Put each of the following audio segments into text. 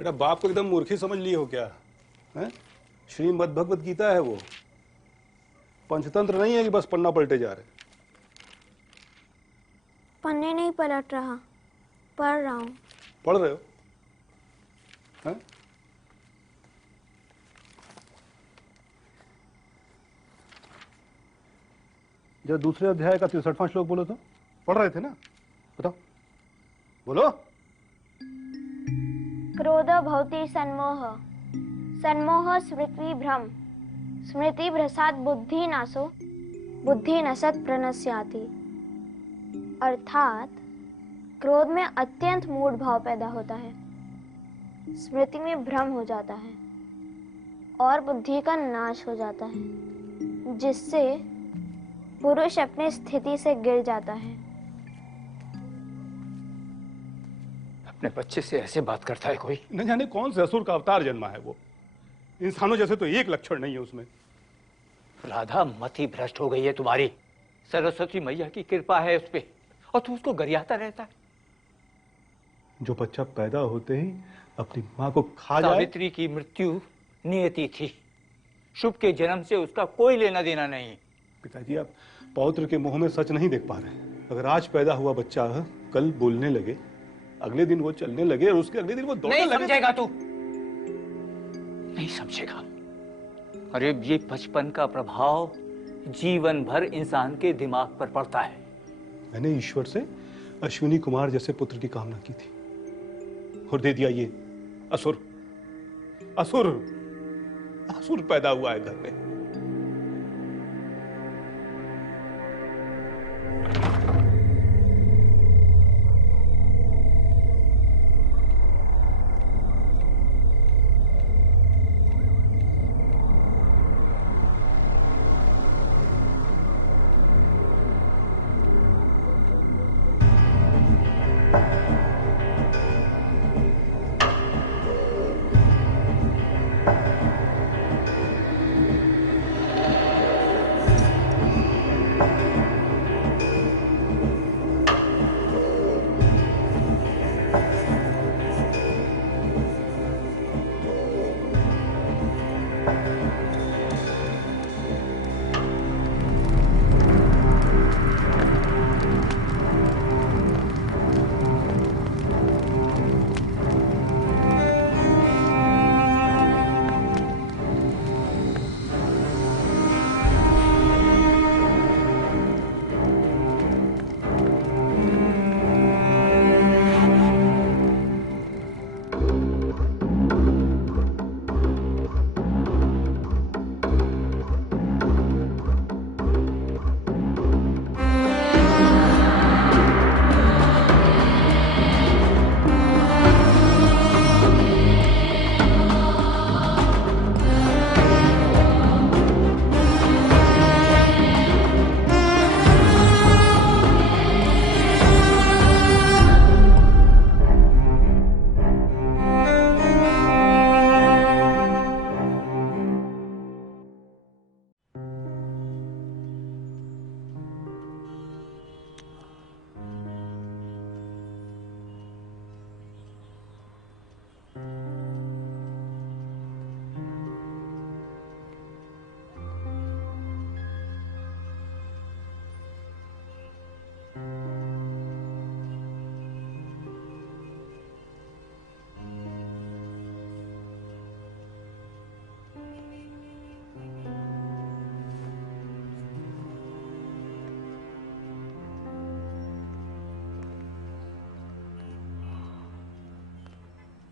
बेटा बाप को एकदम मूर्खी समझ ली हो क्या है? श्रीमद् भगवत गीता है वो, पंचतंत्र नहीं है कि बस पन्ना पलटे जा रहे। पन्ने नहीं पलट रहा, पढ़ रहा हूँ। पढ़ रहे हो है? जब दूसरे अध्याय का 63वां श्लोक बोलो तो। पढ़ रहे थे ना, बताओ बोलो। क्रोध भवति सन्मोह, सन्मोह स्मृति भ्रम, स्मृति भ्रसात बुद्धि नाशो, बुद्धि नशत प्रणश्याति। अर्थात क्रोध में अत्यंत मूढ़ भाव पैदा होता है, स्मृति में भ्रम हो जाता है और बुद्धि का नाश हो जाता है, जिससे पुरुष अपनी स्थिति से गिर जाता है। अपने बच्चे से ऐसे बात करता है कोई? न जाने कौन से असुर का अवतार जन्मा है वो। इंसानों जैसे तो एक लक्षण नहीं है उसमें। राधा मति भ्रष्ट हो गई है तुम्हारी। सरस्वती मैया की कृपा है उस पे और तू उसको गरियाता रहता है। जो बच्चा पैदा होते ही अपनी माँ को खा जाए। सावित्री की मृत्यु नियति थी, शुभ के जन्म से उसका कोई लेना देना नहीं। पिताजी आप पौत्र के मुंह में सच नहीं देख पा रहे। अगर आज पैदा हुआ बच्चा कल बोलने लगे, अगले दिन वो चलने लगे और उसके अगले दिन वो दौड़ने लगे। नहीं समझेगा तू, नहीं समझेगा। अरे ये बचपन का प्रभाव जीवन भर इंसान के दिमाग पर पड़ता है। मैंने ईश्वर से अश्विनी कुमार जैसे पुत्र की कामना की थी और दे दिया ये असुर। असुर असुर पैदा हुआ है घर में।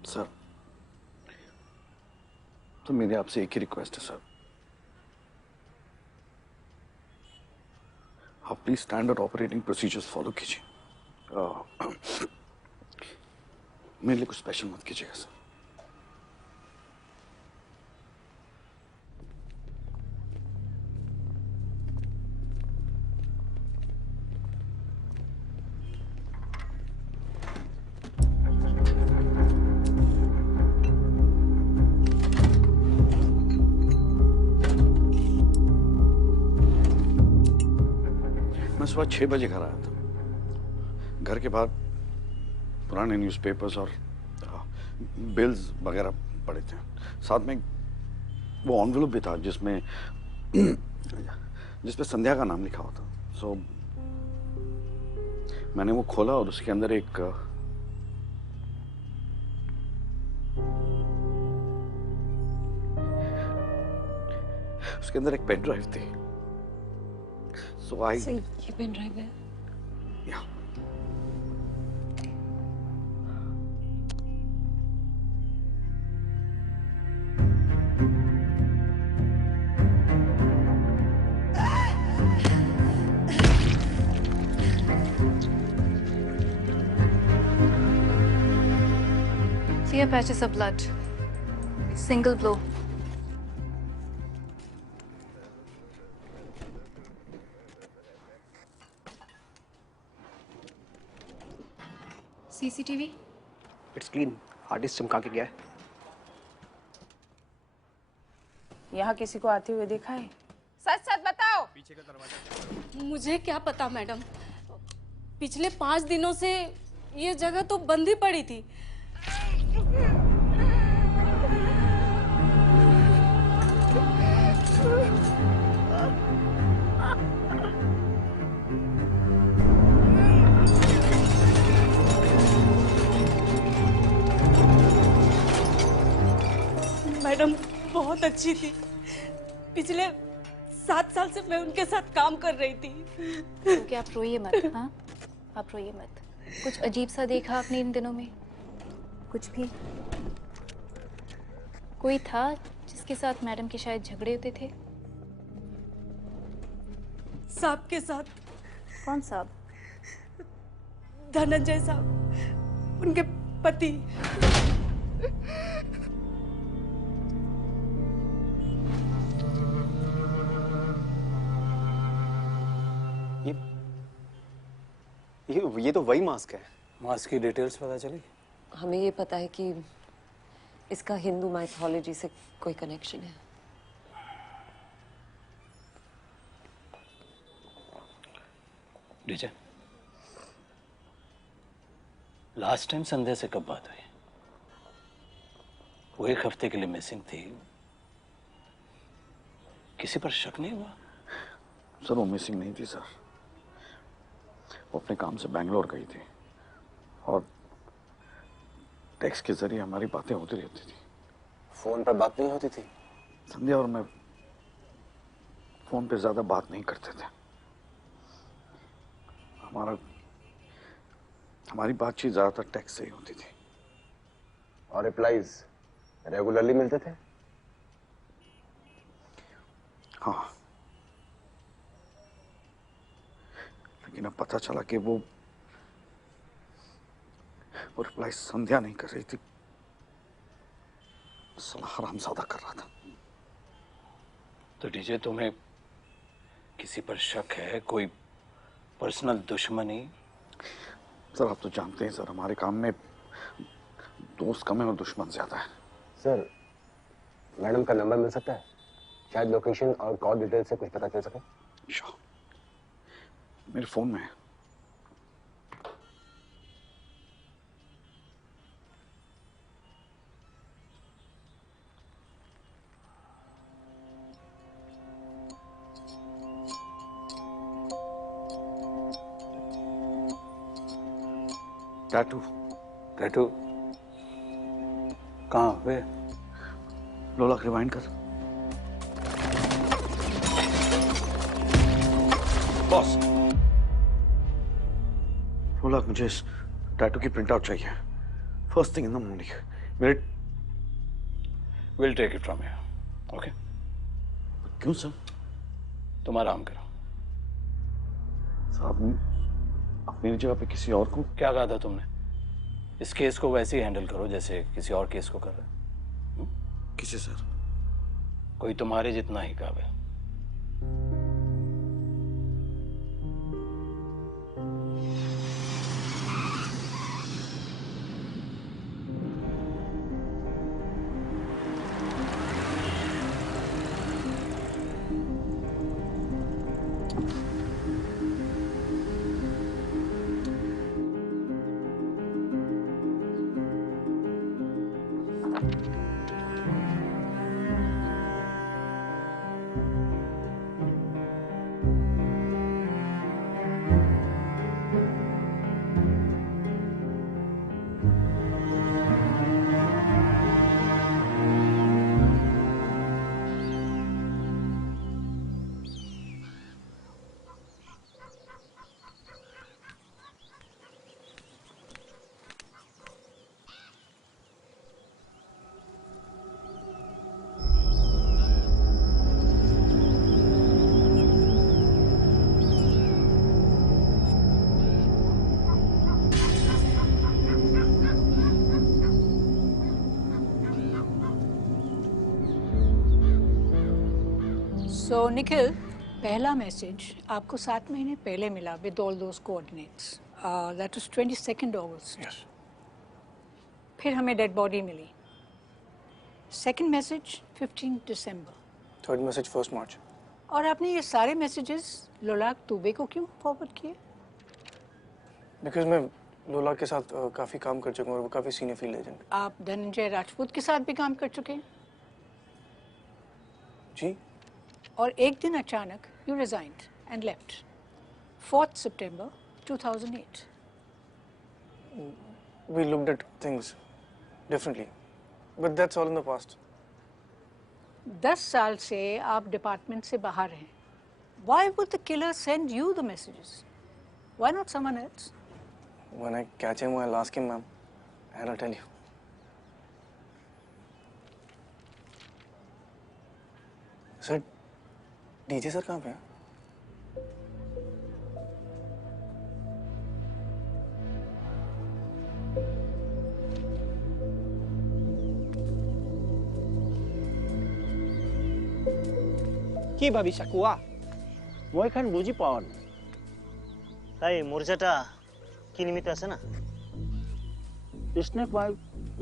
सर, तो मेरी आपसे एक ही रिक्वेस्ट है सर, आप please standard operating procedures follow कीजिए। मेरे लिए कुछ स्पेशल मत कीजिएगा सर। सुबह 6 बजे घर आया था। घर के बाद पुराने न्यूज़पेपर्स और बिल्स वगैरह पड़े थे, साथ में वो एनवेलप भी था जिसमें जिस पे संध्या का नाम लिखा हुआ था। सो मैंने वो खोला और उसके अंदर एक पेन ड्राइव थी। सो ये पेन ड्राइव है। या Clear patches of blood. Single blow. CCTV? It's clean. Hard disk चमका के गया है। यहाँ किसी को आते हुए देखा है? सच सच बताओ। मुझे क्या पता मैडम, पिछले 5 दिनों से ये जगह तो बंद ही पड़ी थी। मैडम बहुत अच्छी थी। पिछले 7 साल से मैं उनके साथ काम कर रही थी। क्योंकि आप रोइए मत। हाँ, आप रोइए मत। कुछ अजीब सा देखा आपने इन दिनों में? कुछ भी? कोई था जिसके साथ मैडम के शायद झगड़े होते थे? साहब के साथ। कौन साहब? धनंजय साहब, उनके पति। ये तो वही मास्क है। मास्क की डिटेल्स पता चली? हमें ये पता है कि इसका हिंदू माइथोलॉजी से कोई कनेक्शन है। डीजे, लास्ट टाइम संध्या से कब बात हुई? वो 1 हफ्ते के लिए मिसिंग थी। किसी पर शक नहीं हुआ? सर वो मिसिंग नहीं थी सर, वो अपने काम से बैंगलोर गई थी और टेक्स्ट के जरिए हमारी बातें होती रहती थी। फोन पर बात नहीं होती थी? संध्या और मैं फोन पे ज्यादा बात नहीं करते थे। हमारी बातचीत ज्यादातर टेक्स्ट से ही होती थी। और रिप्लाईज रेगुलरली मिलते थे? हाँ, लेकिन अब पता चला कि वो रिप्लाई संध्या नहीं कर रही थी, साला हरामजादा कर रहा था। तो डीजे, तुम्हें किसी पर शक है? कोई पर्सनल दुश्मनी? सर आप तो जानते हैं सर, हमारे काम में दोस्त कम है और दुश्मन ज्यादा है। सर मैडम का नंबर मिल सकता है? शायद लोकेशन और कॉल डिटेल से कुछ पता चल सके। श्योर, मेरे फोन में है। टैटू। टैटू कहाँ पे? लोला रिवाइंड कर। बॉस, लोला मुझे इस टैटू की प्रिंट आउट चाहिए, first thing in the morning. मेरे will take it from here. Okay? क्यों सर? तुम आराम करो। साहब आप मेरी जगह पे किसी और को। क्या कहा था तुमने? इस केस को वैसे ही हैंडल करो जैसे किसी और केस को कर रहे हो। किसे सर? कोई तुम्हारे जितना ही काबिल। So निखिल, पहला मैसेज आपको 7 महीने पहले मिला with all those coordinates. That was 22nd August. Yes. फिर हमें डेड बॉडी मिली. Second message 15 December. Third message 1st March. और आपने ये सारे मैसेजेस लोलाक दुबे को क्यों फॉरवर्ड किए? Because मैं लोला के साथ काफी काम कर चुका हूँ और वो काफी सीनियर फील्ड एजेंट. आप धनंजय राजपूत के साथ भी काम कर चुके हैं? जी. और एक दिन अचानक you resigned and left. 4th September 2008. We looked at things differently, but that's all in the past. 10 साल से आप डिपार्टमेंट से बाहर हैं. Why would the killer send you the messages? Why not someone else? When I catch him, I'll ask him, ma'am, and I'll tell you. Sir, DJ sir कहाँ पे हैं? কি ভাবিছা কোৱা মই এখন বুজি পাওঁ না তাই মৰ্যাদা কি নিমিত্ত আছে না স্নেক ওয়াইফ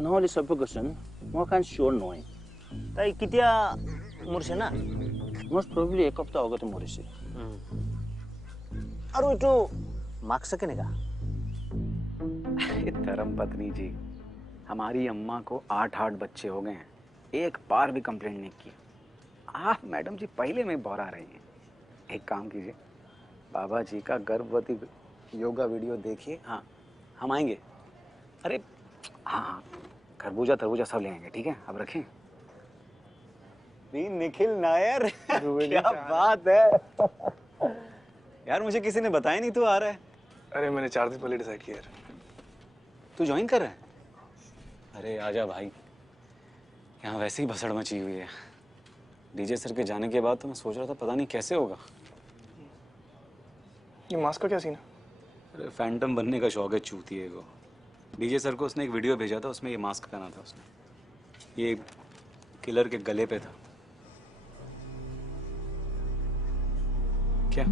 নহ'লে সাফোকেশন মই এখন শিওৰ নহয় তাই কেতিয়া মৰিছে না মোষ্ট প্ৰবলি এক সপ্তাহ আগতে মৰিছে আৰু এইটো মাৰ্কস কেনেকা धर्मपत्नी जी हमारी अम्मा को 8 बच्चे हो गए हैं एक बार भी कंप्लेंट नहीं की आप मैडम जी पहले में बौरा रही हैं एक काम कीजिए बाबा जी का गर्भवती योगा वीडियो देखिए हाँ हम आएंगे अरे हाँ हाँ खरबूजा तरबूजा सब ले आएंगे ठीक है अब रखें नहीं निखिल नायर क्या बात है यार मुझे किसी ने बताया नहीं तू आ रहा है अरे मैंने 4 दिन पहले डिसाइड किया यार तू ज्वाइन कर रहा है अरे आजा भाई यहाँ वैसे ही भसड़ मची हुई है डीजे सर के जाने के बाद तो मैं सोच रहा था पता नहीं कैसे होगा ये मास्क का क्या सीन है अरे फैंटम बनने का शौक है चूतिए को डीजे सर को उसने एक वीडियो भेजा था उसमें ये मास्क पहना था उसने ये किलर के गले पे था क्या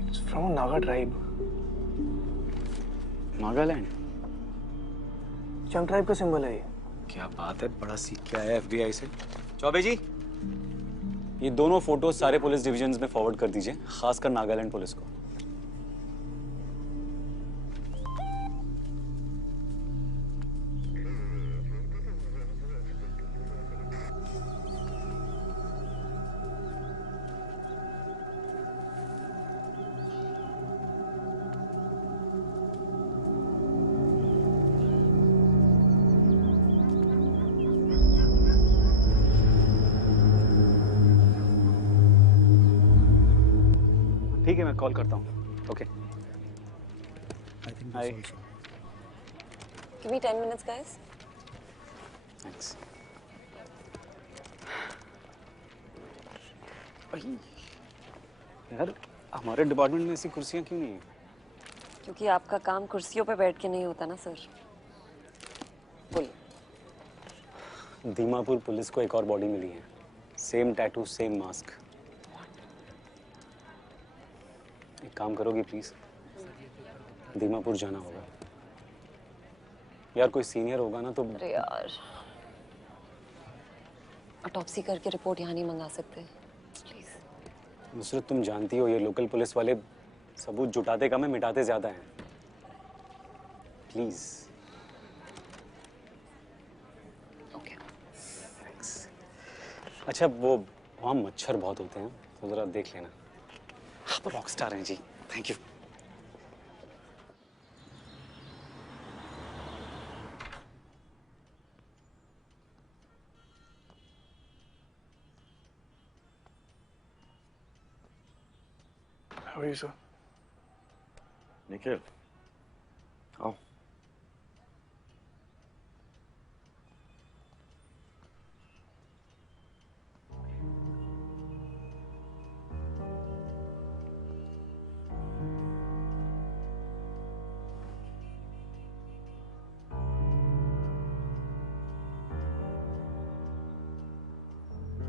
it's from a Naga tribe Nagaland चंग ट्राइब का सिंबल है ये क्या बात है बड़ा सीख के आया एफबीआई से चौबे जी ये दोनों फोटोज सारे पुलिस डिविजन्स में फॉरवर्ड कर दीजिए खासकर नागालैंड पुलिस को ठीक है मैं कॉल करता हूँ okay hi Give me 10 minutes, guys. Thanks यार हमारे डिपार्टमेंट में ऐसी कुर्सियाँ क्यों नहीं है क्योंकि आपका काम कुर्सियों पे बैठ के नहीं होता ना सर. बोलिए. दीमापुर पुलिस को एक और बॉडी मिली है सेम टैटू सेम मास्क एक काम करोगी प्लीज दीमापुर जाना होगा यार कोई सीनियर होगा ना तो अरे यार ऑटोप्सी करके रिपोर्ट यहाँ नहीं मंगा सकते प्लीज नुसरत तुम जानती हो ये लोकल पुलिस वाले सबूत जुटाते कम है मिटाते ज्यादा हैं प्लीज ओके थैंक्स अच्छा वो वहाँ मच्छर बहुत होते हैं तो जरा देख लेना आप रॉक स्टार हैं ji thank you How are you, sir? Nikhil आओ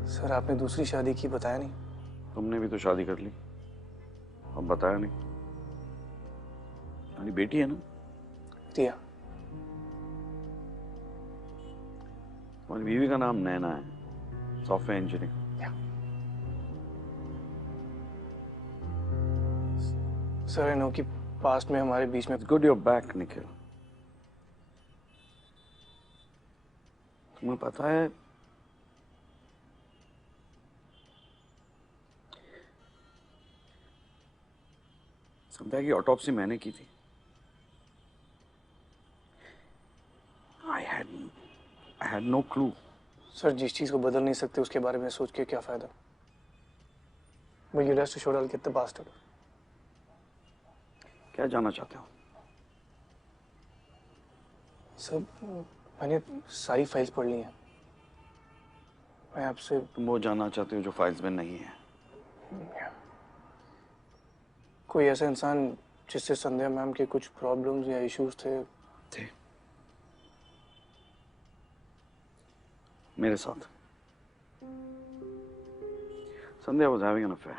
सर आपने दूसरी शादी की बताया नहीं तुमने भी तो शादी कर ली, अब बताया नहीं। तुम्हारी बेटी है ना? रिया। तुम्हारी बीवी का नाम नैना है, software engineer. Sir I know कि पास्ट में हमारे बीच में गुड योर बैक निखिल। तुम्हें पता है संध्या की ऑटोप्सी मैंने की थी। I had no clue। Sir जिस चीज को बदल नहीं सकते उसके बारे में सोच के क्या फायदा। But you rest assured I'll get the bastard। क्या जानना चाहते हो? सर मैंने सारी फाइल्स पढ़ ली हैं। मैं आपसे तुम वो जानना चाहते हो जो फाइल्स में नहीं है? कोई ऐसा इंसान जिससे संध्या मैम के कुछ प्रॉब्लम्स या इश्यूज थे। मेरे साथ Sandhya was having an affair,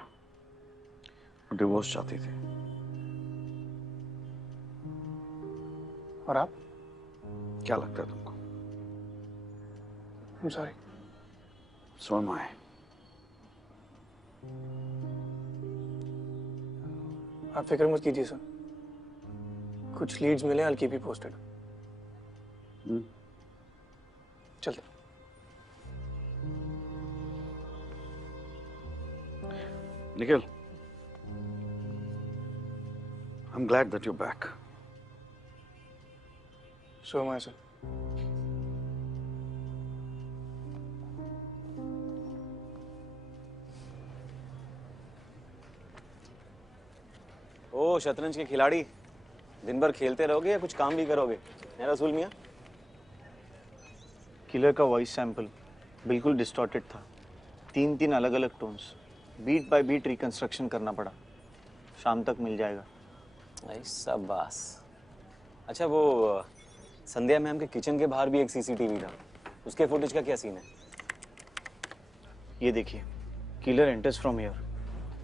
divorce चाहती थी। और आप? क्या लगता है तुमको? I'm sorry। So am I। आप फिक्र मत कीजिए सर, कुछ लीड्स मिले, I'll keep you posted। चलते। Nikhil, I'm glad that you're back। So am I, sir। ओ शतरंज के खिलाड़ी, दिन भर खेलते रहोगे या कुछ काम भी करोगे? है रसूल मियां? किलर का वॉइस सैंपल बिल्कुल डिस्टॉर्टेड था। 3 अलग अलग tones, beat by beat reconstruction करना पड़ा। शाम तक मिल जाएगा। शाबाश। अच्छा वो संध्या मैम के किचन के बाहर भी एक सीसीटीवी था, उसके फुटेज का क्या सीन है? ये देखिए, killer enters from here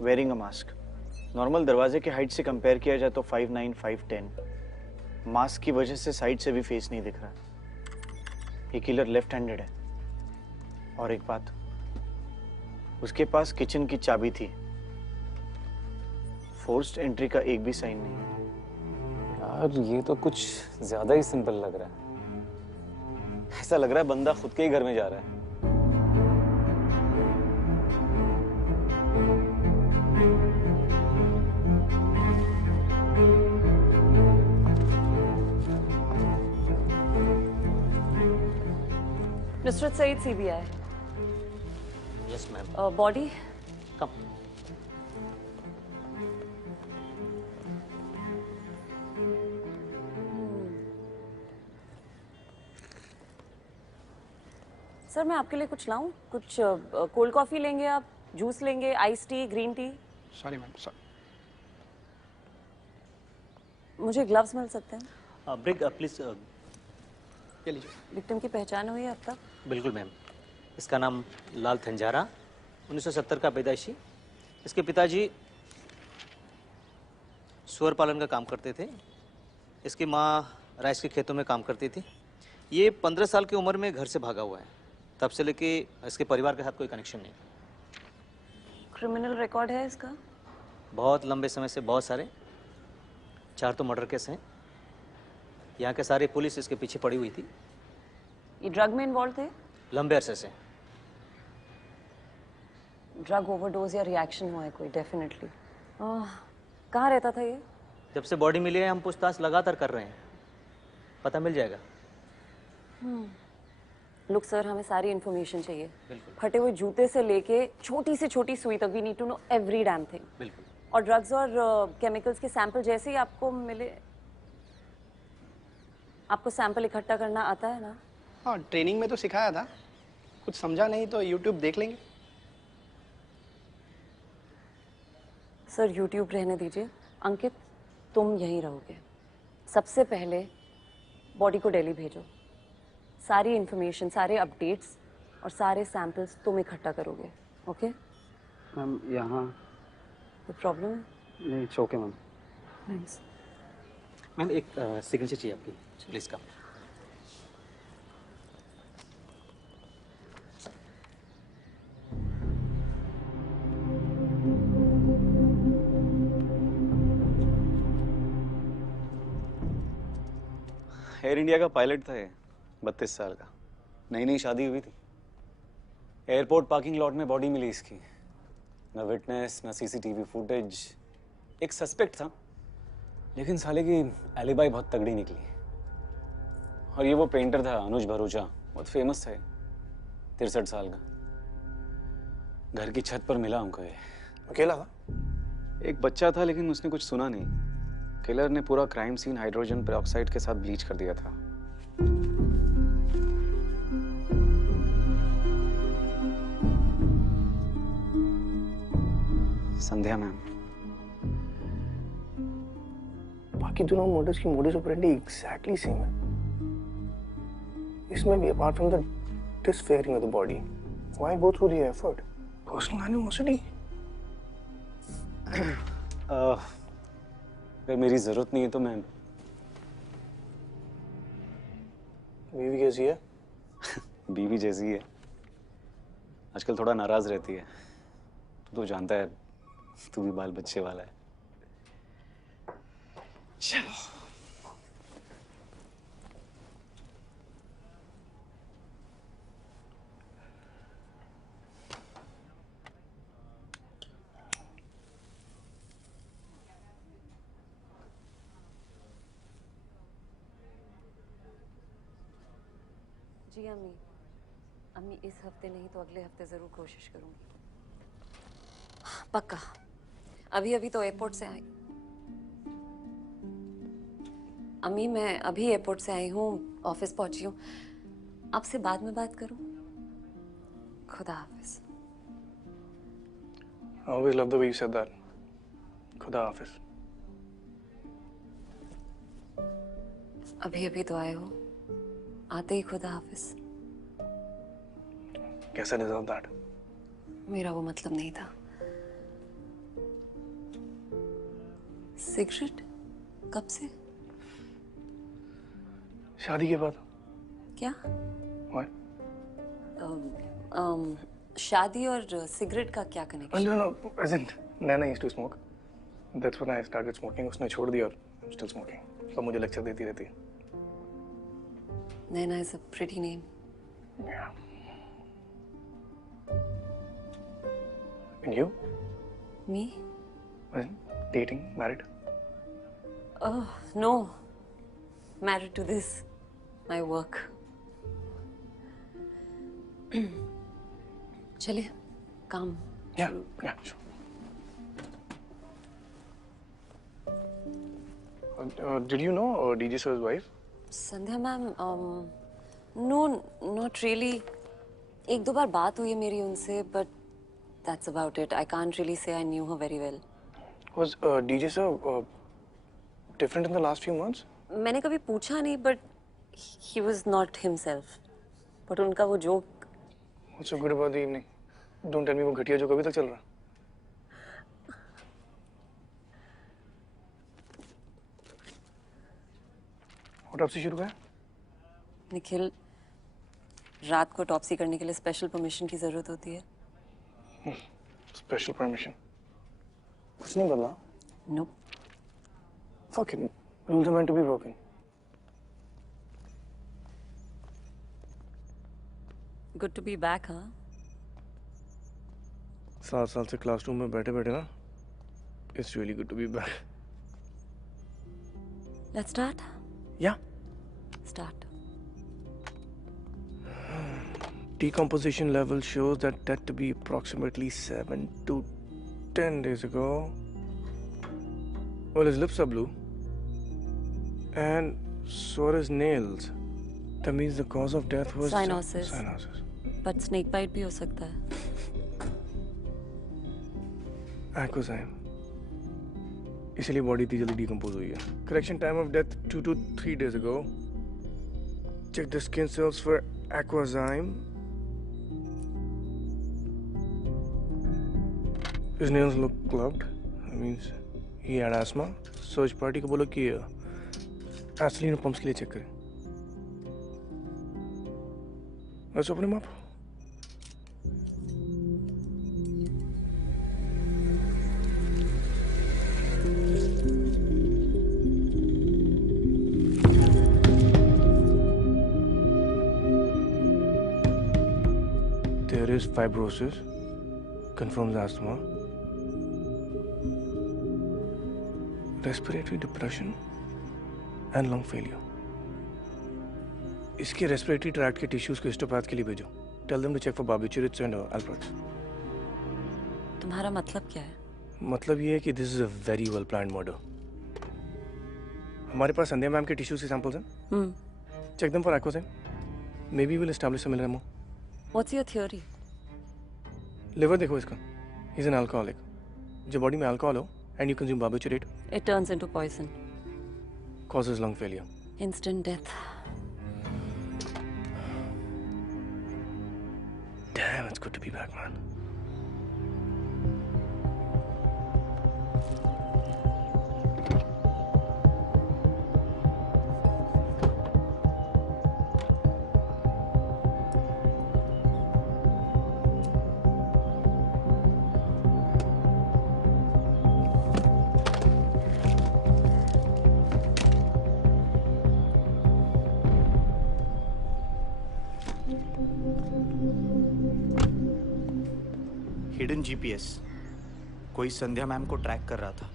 wearing a mask. Normal दरवाजे के हाइट से कंपेयर किया जाए तो 5'9", 5'10। मास्क की वजह से साइड से भी फेस नहीं दिख रहा। ये किलर लेफ्ट हैंडेड है। और एक बात, उसके पास किचन की चाबी थी। फोर्स्ड एंट्री का एक भी साइन नहीं है। यार ये तो कुछ ज्यादा ही सिंपल लग रहा है। ऐसा लग रहा है बंदा खुद के ही घर में जा रहा है। Nusrat Saeed CBI। Yes ma'am. Body come. Sir मैं आपके लिए कुछ लाऊं? कुछ कोल्ड कॉफी लेंगे आप? जूस लेंगे? Ice tea, green tea? Sorry ma'am, sorry. मुझे ग्लव्स मिल सकते हैं? ब्रिग प्लीज। ये लीजिए। विक्टिम की पहचान हुई है अब तक? बिल्कुल मैम। इसका नाम लाल थंजारा, 1970 का पैदाइशी। इसके पिताजी सुअर पालन का काम करते थे। इसकी माँ राइस के खेतों में काम करती थी। ये 15 साल की उम्र में घर से भागा हुआ है। तब से लेके इसके परिवार के साथ कोई कनेक्शन नहीं। क्रिमिनल रिकॉर्ड है इसका? बहुत लंबे समय से बहुत सारे, 4 तो मर्डर केस हैं। यहाँ के सारे पुलिस इसके पीछे पड़ी हुई थी। ये ड्रग में इन्वॉल्व थे? लंबे अरसे से। ड्रग ओवरडोज या रिएक्शन हुआ है कोई? डेफिनेटली। कहाँ रहता था ये? जब से बॉडी मिली है हम पूछताछ लगातार कर रहे हैं, पता मिल जाएगा। लुक सर, हमें सारी इन्फॉर्मेशन चाहिए। बिल्कुल। फटे हुए जूते से लेके छोटी से छोटी सुई तक, we need to know every damn thing. बिल्कुल। और ड्रग्स और केमिकल्स के सैंपल जैसे ही आपको मिले। आपको सैंपल इकट्ठा करना आता है ना? हाँ, ट्रेनिंग में तो सिखाया था। कुछ समझा नहीं तो यूट्यूब देख लेंगे। सर यूट्यूब रहने दीजिए। अंकित, तुम यहीं रहोगे। सबसे पहले बॉडी को दिल्ली भेजो। सारी इन्फॉर्मेशन, सारे अपडेट्स और सारे सैंपल्स तुम इकट्ठा करोगे। ओके? मैम यहाँ कोई प्रॉब्लम है? नहीं, it's okay ma'am. Thanks. Ma'am एक सिग्नेचर चाहिए आपकी, प्लीज कम। एयर इंडिया का पायलट था ये, 32 साल का। नई नई शादी हुई थी। एयरपोर्ट पार्किंग लॉट में बॉडी मिली इसकी। न विटनेस, न सीसीटीवी फुटेज। एक सस्पेक्ट था, लेकिन साले की एलिबाई बहुत तगड़ी निकली। और ये वो पेंटर था अनुज भरूचा, बहुत फेमस था, 63 साल का। घर की छत पर मिला हमको ये। अकेला था? एक बच्चा था, लेकिन उसने कुछ सुना नहीं। किलर ने पूरा क्राइम सीन हाइड्रोजन पेरोक्साइड के साथ ब्लीच कर दिया था। संध्या मैम। बाकी दोनों मर्डर्स की मोडिस ऑपरेंडी एग्जैक्टली सेम है। इसमें भी apart from the disfiguring of the body, why go through the effort? Personal animosity. अगर मेरी जरूरत नहीं है तो मैं। बीवी कैसी है? बीवी जैसी है। आजकल थोड़ा नाराज रहती है। तू तो जानता है, तू भी बाल बच्चे वाला है। चलो। जी अम्मी, अम्मी इस हफ्ते नहीं तो अगले हफ्ते ज़रूर कोशिश करूँगी, पक्का। अभी अभी तो एयरपोर्ट से आई। अम्मी मैं अभी एयरपोर्ट से आई हूँ, ऑफिस पहुंची हूँ। आपसे बाद में बात करूँ? खुदा हाफिज। I always love the way you said that. खुदा हाफिज। अभी अभी तो आए हो, आते ही खुदा हाफिज। कैसा डिजर्व दैट? मेरा वो मतलब नहीं था। सिगरेट? कब से? शादी के बाद। क्या? What? शादी और सिगरेट का क्या connection? No, as in, Naina used to smoke. That's when I started smoking. उसने छोड़ दिया और I'm still smoking. अब मुझे लेक्चर देती रहती है। Naina is a pretty name. Yeah. And you? Me? Dating, married? Oh, no. Married to this, my work. चलिए, काम। Yeah, sure. Did you know DJ sir's wife? Sandhya ma'am, no, not really. एक दो बार बात हुई है मेरी उनसे, but that's about it. I can't really say I knew her very well. Was DJ sir different in the last few months? मैंने कभी पूछा नहीं, but he was not himself. But उनका वो joke. What's so good about the evening? Don't tell me वो घटिया जो कभी तक चल रहा। ऑटोप्सी शुरू है? निखिल, रात को ऑटोप्सी करने के लिए स्पेशल परमिशन की जरूरत होती है। Special permission? कुछ नहीं बदला? Nope. Fuck it. Rules are meant to be broken. Good to be back, huh? 7 साल से क्लासरूम में बैठे बैठे ना, It's really good to be back. Let's start. Yeah. Start. Decomposition level shows that death to be approximately 7 to 10 days ago. Well, his lips are blue. And so are his nails. That means the cause of death was... Cyanosis. Cyanosis. But snake bite भी हो सकता है. Aquazyme. इसलिए body इतनी जल्दी decompose हुई है. Correction time of death 2 to 3 days ago. Check the skin cells for aquazyme. His nails look clogged. That means he had asthma. Search party को बोलो कि एसिलिन पंप्स के लिए चेक करें. Let's open him up. There is fibrosis, confirms asthma, respiratory depression and lung failure. इसके respiratory tract के tissues को histopath के लिए भेजो. Tell them to check for barbiturates and Alprox. तुम्हारा मतलब क्या है? मतलब ये है कि this is a very well planned murder. हमारे पास संध्या मैम के tissues के samples हैं. Check them for Acozen. Maybe we'll establish some MO. What's your theory? Liver देखो इसका. He's an alcoholic. जब body में alcohol हो and you consume barbiturate, It turns into poison. causes lung failure. Instant death. Damn, it's good to be back, man. Hidden GPS कोई संध्या ma'am को track कर रहा था.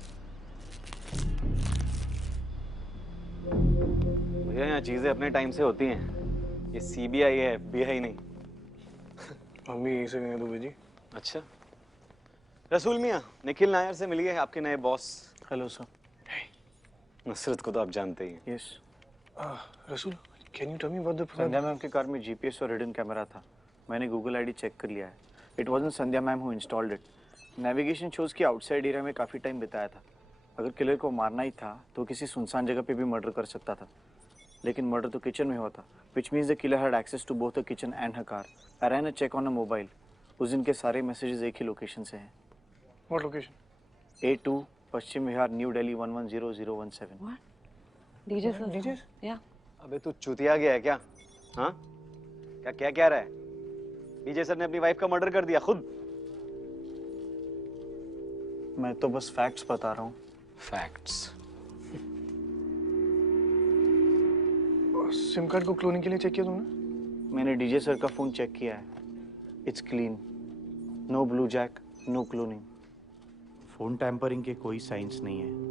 भैया यहाँ चीजें अपने टाइम से होती हैं. ये सीबीआई है, एफबीआई नहीं. मम्मी यहीं से गए दुबे जी. अच्छा. रसूल मियाँ, निखिल नायर से मिलिए, आपके नए बॉस. Hello sir. नुसरत को तो आप जानते ही हैं. Yes. Rasool, can you tell me what the Sandhya ma'am के कार में जीपीएस और हिडन कैमरा था. मैंने गूगल आईडी चेक कर लिया है. It wasn't Sandhya ma'am who installed it. Navigation shows की आउटसाइड एरिया में काफ़ी टाइम बिताया था. अगर किलर को मारना ही था तो किसी सुनसान जगह पे भी मर्डर कर सकता था. लेकिन मर्डर तो किचन में हुआ था, which means the killer had access to both the kitchen and her car. I ran a check on a mobile. उस दिन के सारे मैसेजेस एक ही लोकेशन से हैं. What location? A2 Paschim Vihar, new Delhi 110017. DJ sir. DJ? या. अबे तू चुतिया गया है क्या? हाँ? क्या कह रहा है? डीजे सर ने अपनी वाइफ का मर्डर कर दिया खुद. मैं तो बस फैक्ट्स बता रहा हूँ. फैक्ट्स? सिम कार्ड को क्लोनिंग के लिए चेक किया तुमने? मैंने डीजे सर का फोन चेक किया है. It's clean. No blue jack, no cloning. Phone tampering के कोई साइंस नहीं है.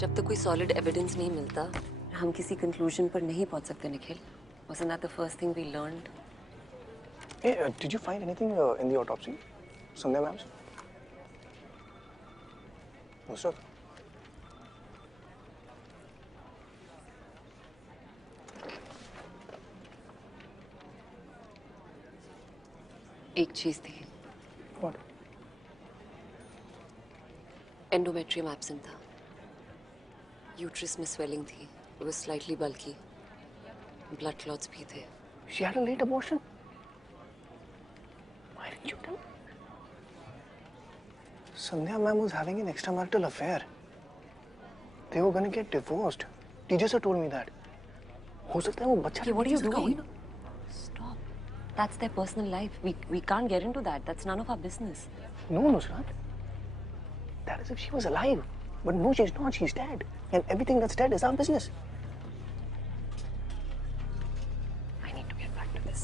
जब तक कोई सॉलिड एविडेंस नहीं मिलता हम किसी कंक्लूजन पर नहीं पहुंच सकते Nikhil. Wasn't that the first thing we learned? Hey, did you find anything in the autopsy? Sandhya ma'am's? Nusrat? एक चीज थी. What? एंडोमेट्रियम एब्सेंट था. यूट्रस में स्वेलिंग थी. It was slightly bulky. Blood clots भी थे. She had a late abortion. Why didn't you tell me? Sandhya ma'am was having an extramarital affair. They were going to get divorced. Teacher sir told me that. हो सकता है वो बच्चा। Okay, what are you doing? Stop. That's their personal life. We can't get into that. That's none of our business. No, Nusrat. That is if she was alive. But no, she's not. She's dead. And everything that's dead is our business. I need to get back to this.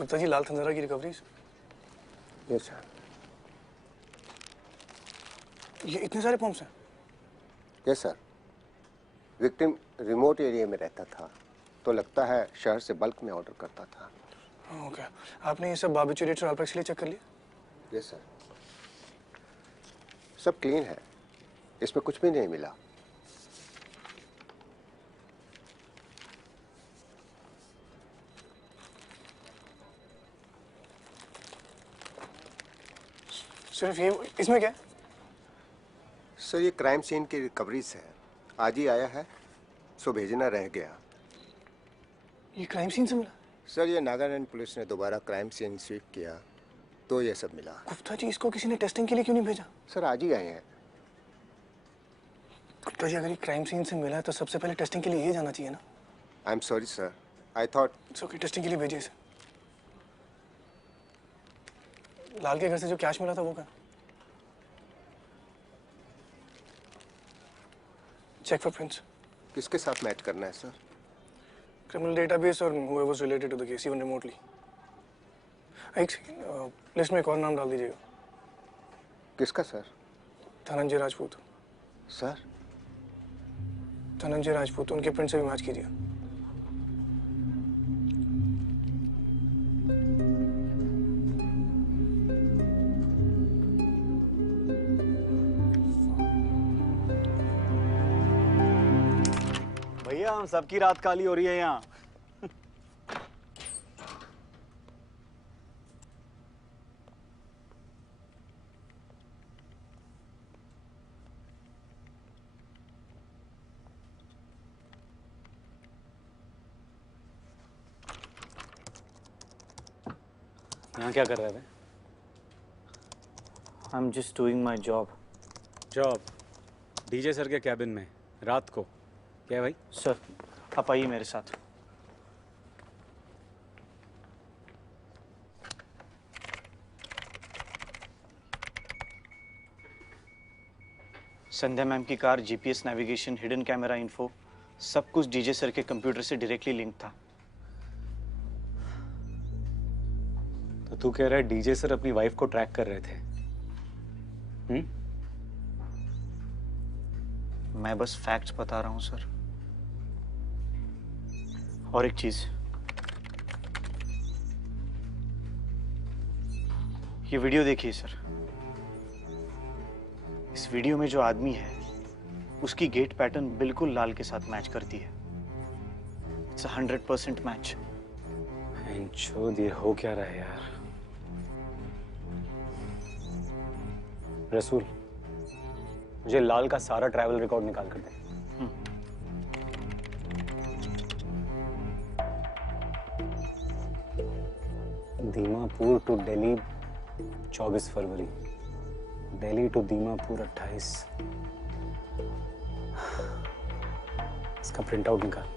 Gupta ji, लाल थंजारा की recoveries? Yes sir. ये इतने सारे pumps हैं? Yes sir. Victim remote area में रहता था तो लगता है शहर से बल्क में ऑर्डर करता था। ओके, आपने ये सब बार्बिचुरेट्स और अल्पेक्स के लिए चेक कर लिया? यस सर, सब क्लीन है, इसमें कुछ भी नहीं मिला। सिर्फ ये, इसमें क्या है? सर ये क्राइम सीन की रिकवरीज है, आज ही आया है, सो भेजना रह गया। ये क्राइम सीन से मिला? सर ये नागालैंड पुलिस ने दोबारा क्राइम सीन स्वीप किया तो ये सब मिला। गुप्ता जी, इसको किसी ने टेस्टिंग के लिए क्यों नहीं भेजा? सर आज ही आए हैं। गुप्ता जी, अगर ये क्राइम सीन से मिला है तो सबसे पहले टेस्टिंग के लिए ये जाना चाहिए ना? I am sorry sir, I thought. It's okay, testing के लिए भेजिए इसे। लाल के घर से जो कैश मिला था वो क्या? Check for prints. किसके साथ मैच करना है सर? क्रिमिनल डेटाबेस और whoever was related to the case even remotely। एक सेकंड, लिस्ट में एक और नाम डाल दीजिएगा। किसका सर? धनंजय राजपूत। सर? धनंजय राजपूत, उनके प्रिंट से भी मैच कीजिए। भैया हम सबकी रात काली हो रही है यहाँ। यहाँ क्या कर रहे थे? I am just doing my job. Job? DJ sir के कैबिन में रात को? क्या है भाई? सर आप आइए मेरे साथ। संध्या मैम की car, GPS navigation, hidden camera info, सब कुछ डीजे सर के कंप्यूटर से डायरेक्टली लिंक था। तो तू कह रहा है डीजे सर अपनी वाइफ को ट्रैक कर रहे थे? मैं बस फैक्ट्स बता रहा हूं सर। और एक चीज, ये वीडियो देखिए सर। इस वीडियो में जो आदमी है उसकी गेट पैटर्न बिल्कुल लाल के साथ मैच करती है। It's 100% match. ये हो क्या रहा है यार? रसूल, मुझे लाल का सारा ट्रैवल रिकॉर्ड निकाल कर दे। दीमापुर टू दिल्ली 24 फरवरी, दिल्ली टू दीमापुर 28। इसका प्रिंट आउट निकाल।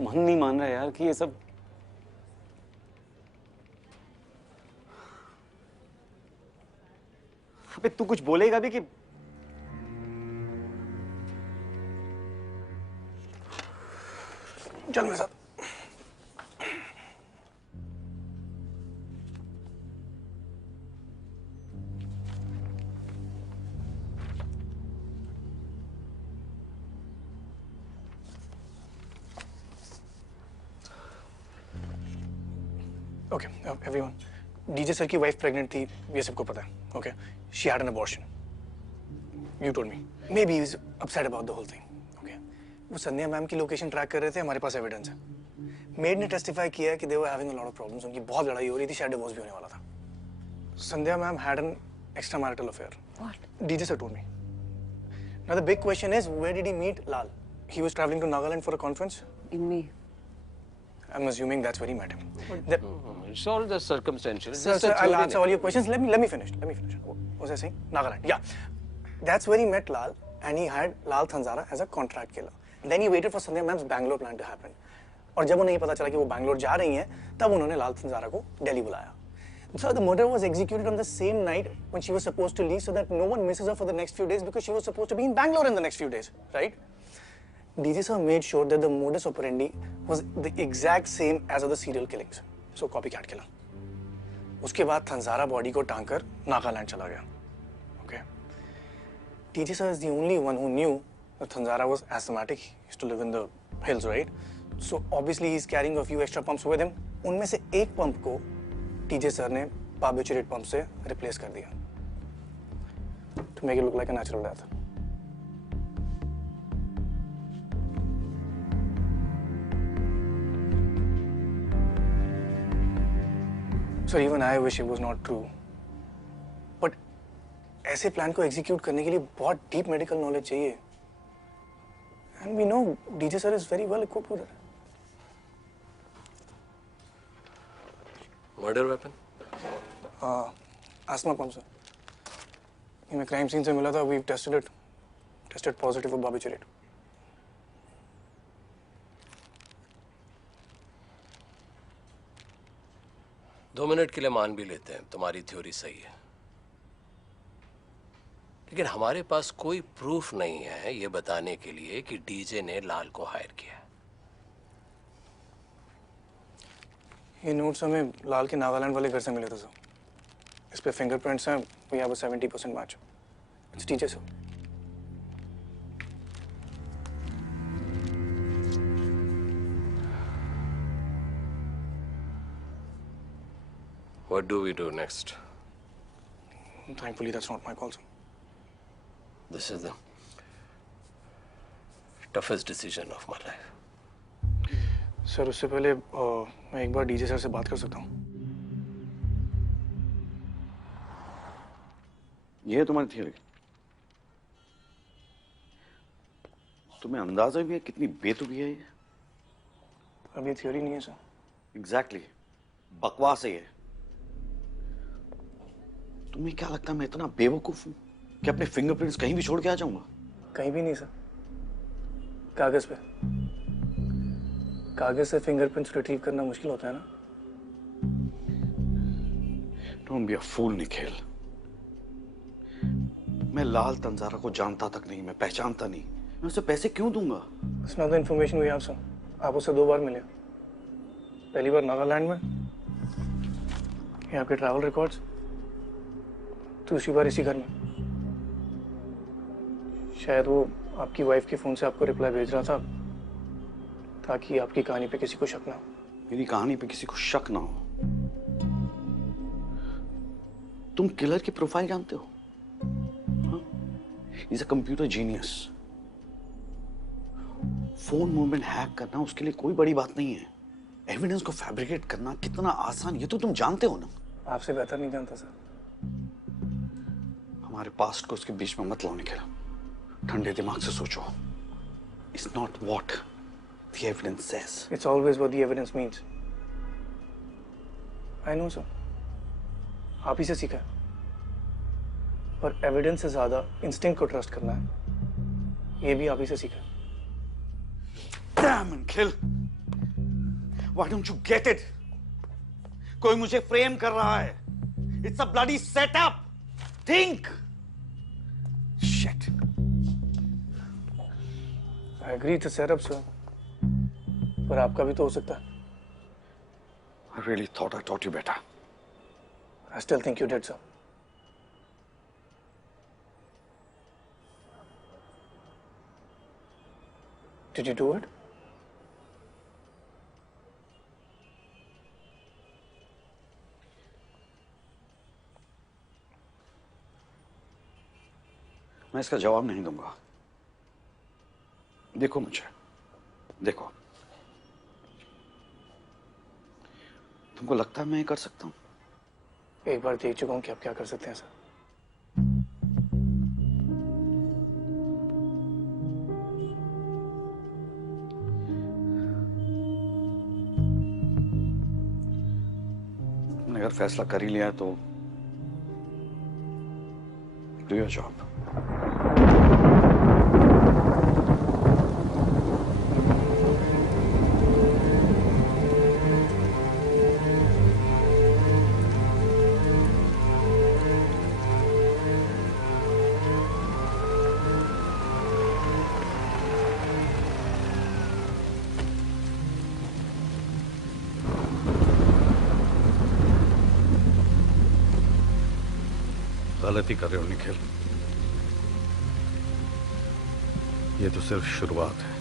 मन नहीं मान रहा यार कि ये सब अबे तू कुछ बोलेगा भी कि चल मेरे साथ। ओके एवरीवन, डीजे सर की वाइफ प्रेग्नेंट थी, ये सबको पता है। Okay, she had an abortion, you told me, maybe he is upset about the whole thing. Okay, वो संध्या मैम की लोकेशन ट्रैक कर रहे थे, हमारे पास एविडेंस है। मेड ने टेस्टिफाई किया है कि they were having a lot of problems, उनकी बहुत लड़ाई हो रही थी, शायद डिवोर्स भी होने वाला था। Sandhya ma'am had an extra marital affair, DJ sir told me. Now the big question is, where did he meet Lal? He was traveling to Nagaland for a conference? In May. I'm assuming that's where he met him. It's all just circumstantial. Sir, I'll answer all your questions. Let me finish. What was I saying? Nagaland. Yeah. That's where he met Lal, and he had Lal Thanzara as a contract killer. Then he waited for Sandhya ma'am's Bangalore plan to happen. और जब उन्हें पता चला कि वो बैंगलोर जा रही हैं, तब उन्होंने लाल तंजारा को दिल्ली बुलाया. So the murder was executed on the same night when she was supposed to leave, so that no one misses her for the next few days because she was supposed to be in Bangalore in the next few days, right? DJ sir made sure that the modus operandi was the exact same as other serial killings. So copycat killer. उसके बाद थंजारा body को टांगकर नागालैंड चला गया. Okay. DJ sir is the only one who knew that Thanzara was asthmatic. He used to live in the hills, right? So obviously he's carrying a few extra pumps with him. उनमें से एक pump को DJ sir ने barbiturate pump से replace कर दिया. To make it look like a natural death. So even I wish it was not true. But ऐसे plan को एग्जीक्यूट करने के लिए बहुत डीप मेडिकल नॉलेज चाहिए. And we know DJ sir is very well equipped with it. Murder weapon? Asthma pump, sir. ये मैं crime scene से मिला था. We've tested it. Tested positive for barbiturate. दो मिनट के लिए मान भी लेते हैं तुम्हारी थ्योरी सही है, लेकिन हमारे पास कोई प्रूफ नहीं है ये बताने के लिए कि डीजे ने लाल को हायर किया. ये नोट्स हमें लाल के नागालैंड वाले घर से मिले थे सर. इस पे फिंगरप्रिंट्स हैं. We have a 70% match. It's DJ sir. What do we do next? Thankfully, that's not my call, sir. This is the toughest decision of my life. Sir उससे पहले मैं एक बार डीजे सर से बात कर सकता हूँ? ये है तुम्हारी थियरी. तुम्हें अंदाजा भी है कितनी बेतुकी है ये? अब ये थियरी नहीं है सर. एग्जैक्टली. बकवास है ये. तुम्हें क्या लगता है मैं इतना बेवकूफ हूँ कि अपने फिंगरप्रिंट्स कहीं भी छोड़ के आ जाऊंगा? कहीं भी नहीं सर. कागज पे. कागज से फिंगरप्रिंट्स रिट्रीव करना मुश्किल होता है ना. Don't be a fool, Nikhil. मैं लाल तंजारा को जानता तक नहीं, मैं पहचानता नहीं. मैं उसे पैसे क्यों दूंगा? It's not the information we have, sir. आप उससे 2 बार मिले. पहली बार नागालैंड में. ये आपके ट्रैवल रिकॉर्ड्स. दूसरी बार इसी घर में. शायद वो आपकी वाइफ के फोन से आपको रिप्लाई भेज रहा था ताकि आपकी कहानी पे किसी को शक ना हो. मेरी कहानी पे किसी को शक ना हो. तुम किलर की प्रोफाइल जानते हो? He's a computer genius. Phone movement hack करना उसके लिए कोई बड़ी बात नहीं है. एविडेंस को फैब्रिकेट करना कितना आसान, ये तो तुम जानते हो ना. आपसे बेहतर नहीं जानता सर. हमारे पास्ट को उसके बीच में मत लाओ निखिल. ठंडे दिमाग से सोचो. It's not what the evidence says. It's always what the evidence means. I know sir. आप ही से सीखा है. पर एविडेंस से ज्यादा इंस्टिंक्ट को ट्रस्ट करना है, ये भी आप ही से सीखा है. Damn, Nikhil. Why don't you get it? कोई मुझे फ्रेम कर रहा है. It's a bloody setup. Think. Shit. I agree it's a setup, sir. पर आपका भी तो हो सकता है. I really thought I taught you better. I still think you did, sir. Did you do it? मैं इसका जवाब नहीं दूंगा. देखो मुझे, देखो. तुमको लगता है मैं ये कर सकता हूं? एक बार देख चुका हूं कि आप क्या कर सकते हैं, सर. तुमने अगर फैसला कर ही लिया है तो डू योर जॉब. गलती कर रहे हो निखिल. ये तो सिर्फ शुरुआत है.